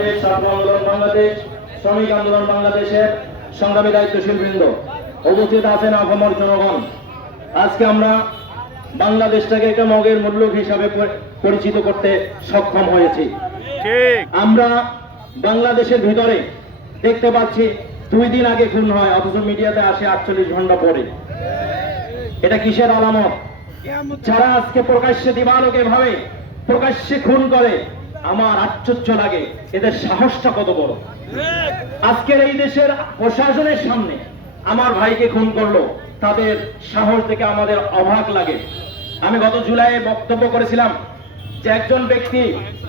বাংলাদেশ ছাত্র আন্দোলন বাংলাদেশ শ্রমিক আন্দোলন বাংলাদেশের সংগ্রামী দায়িত্বশীল বৃন্দ উপস্থিত আছেন আপামর জনগণ। আজকে আমরা বাংলাদেশটাকে একটা মগের মূল্য হিসাবে পরিচিত করতে সক্ষম হয়েছি। আমরা বাংলাদেশের ভিতরে দেখতে পাচ্ছি দুই দিন আগে খুন হয় অথচ মিডিয়াতে আসে আটচল্লিশ ঘণ্টা পরে। এটা কিসের আলামত? যারা আজকে প্রকাশ্যে দিবালোকে ভাবে প্রকাশ্যে খুন করে আমার আশ্চর্য লাগে, এদের সাহসটা কত বড়। আজকের এই দেশের প্রশাসনের সামনে আমার ভাইকে খুন করল, তাদের সাহস দেখে আমাদের অবাক লাগে। আমি গত জুলাইয়ে বক্তব্য করেছিলাম যে একজন ব্যক্তি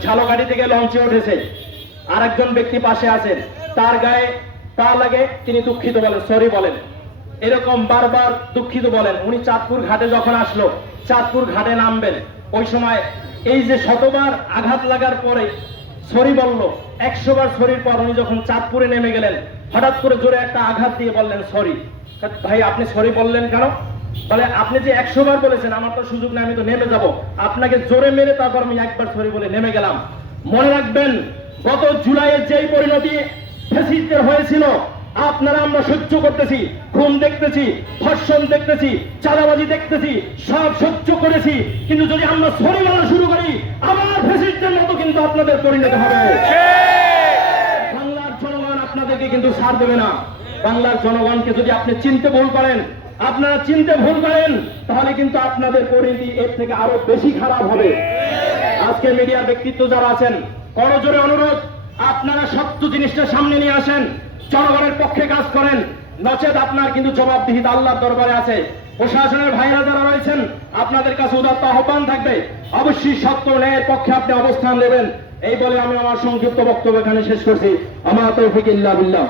ঝালকাঠি থেকে লঞ্চে উঠেছে আর একজন ব্যক্তি পাশে আছেন। তার গায়ে পা লাগে, তিনি দুঃখিত বলেন সরি বলেন। এরকম বারবার দুঃখিত বলেন। উনি চাঁদপুর ঘাটে যখন আসলো, চাঁদপুর ঘাটে নামবেন। ওই সময় এই যে শতবার আঘাত লাগার পরে সরি বলল একশো বার সরির পর উনি যখন চাঁদপুরে নেমে গেলেন, হঠাৎ করে জোরে একটা আঘাত দিয়ে বললেন, সরি। ভাই, আপনি সরি বললেন কেন? বলে, আপনি যে একশো বার বলেছেন, আমার তো সুযোগ নেই, আমি তো নেমে যাব। আপনাকে জোরে মেরে তারপর আমি একবার সরি বলে নেমে গেলাম। মনে রাখবেন, গত জুলাইয়ে যেই পরিণতি ফেসিস্টের হয়েছিল, আপনারা আমরা সহ্য করতেছি, খুন দেখতেছি, ধর্ষণ দেখতেছি, চাঁদাবাজি দেখতেছি, সব সহ্য করেছি। কিন্তু যদি আমরা সরি বলা শুরু করি আবার ফেসিস্টের মতো কিন্তু আপনাদের পরিণত হবে। বাংলার জনগণ আপনাদেরকে কিন্তু ছাড় দেবে না। বাংলার জনগণকে যদি আপনি চিনতে ভুল করেন আপনারা চিনতে ভুল করেন তাহলে কিন্তু আপনাদের পরিণতি এর থেকে আরও বেশি খারাপ হবে। আজকে মিডিয়ার ব্যক্তিত্ব যারা আছেন করজোরে অনুরোধ আপনারা সত্য জিনিসটা সামনে নিয়ে আসেন জনগণের পক্ষে কাজ করেন। নচেত আপনার কিন্তু জবাবদিহিতা আল্লাহর দরবারে আছে। প্রশাসনের ভাইরা যারা রয়েছেন, আপনাদের কাছে উদাত্ত আহ্বান থাকবে। অবশ্যই সত্য ন্যায়ের পক্ষে আপনি অবস্থান নেবেন। এই বলে আমি আমার সংক্ষিপ্ত বক্তব্য এখানে শেষ করছি। আমার তৌফিক ইল্লা বিল্লাহ।